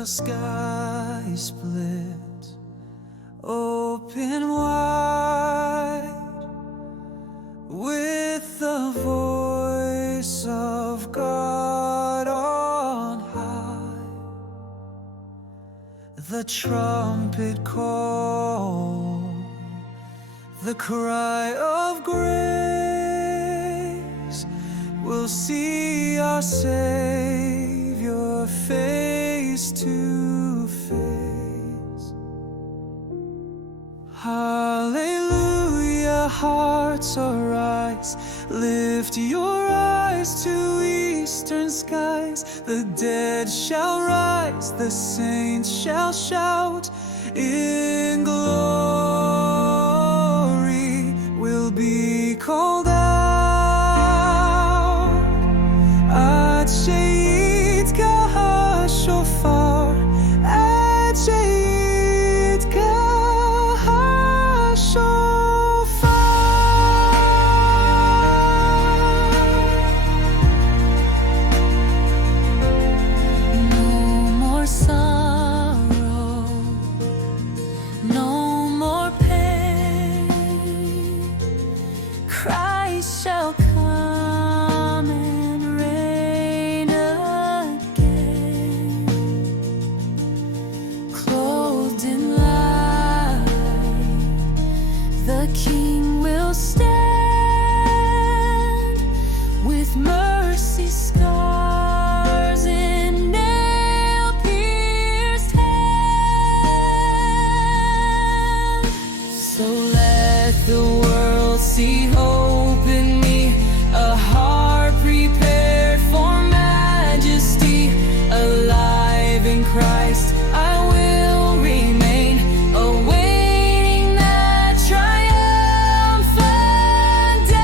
the sky split open wide with the voice of God on high. The trumpet call, the cry of grace, we'll see our Savior face to face. Hallelujah, hearts arise, lift your eyes to eastern skies. The dead shall rise, the saints shall shout in glory. We'll be called out. Christ shall come and reign again, clothed in light, the King will stand with mercy scars in nail-pierced hands. So let the world see hope in me, a heart prepared for majesty. Alive in Christ I will remain, awaiting that triumphant day.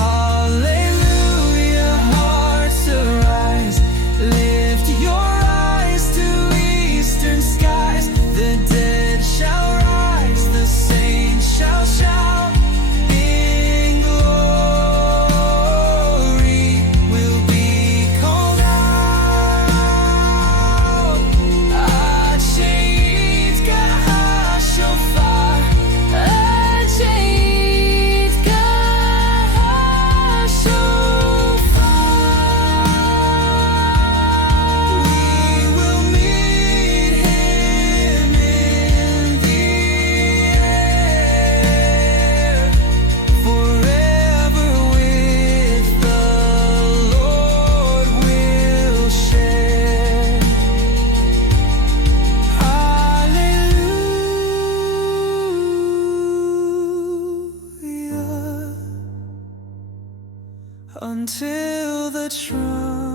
Hallelujah, hearts arise, lift your eyes to eastern skies. The dead shall rise, the saints shall shout in glory. We'll be called out. Archangel shofar, archangel shofar. We will meet him in the air, forever with the Lord we'll share. Hallelujah, until the trumpet